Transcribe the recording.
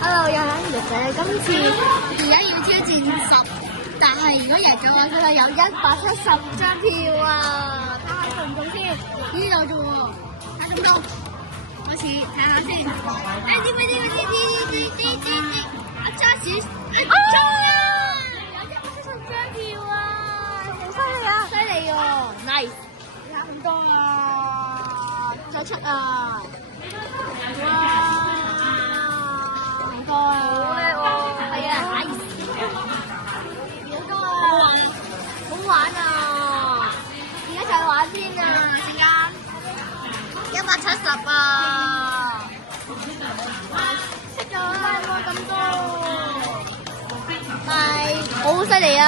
Hello，又係月仔，今次而家要挑戰10，但係如果贏咗嘅佢係有170張票啊！睇下中唔中先，呢度啫喎，睇中唔中？開始睇下先。阿 Charles， 中啦！有170張票啊！好犀利啊！犀利喎 ，nice！ 你睇咁多啊！睇出啊！哇！好叻喎！係啊，好多啊！好玩啊！而家就係玩先啊！時間170啊！識咗啦，冇咁多，係好犀利啊！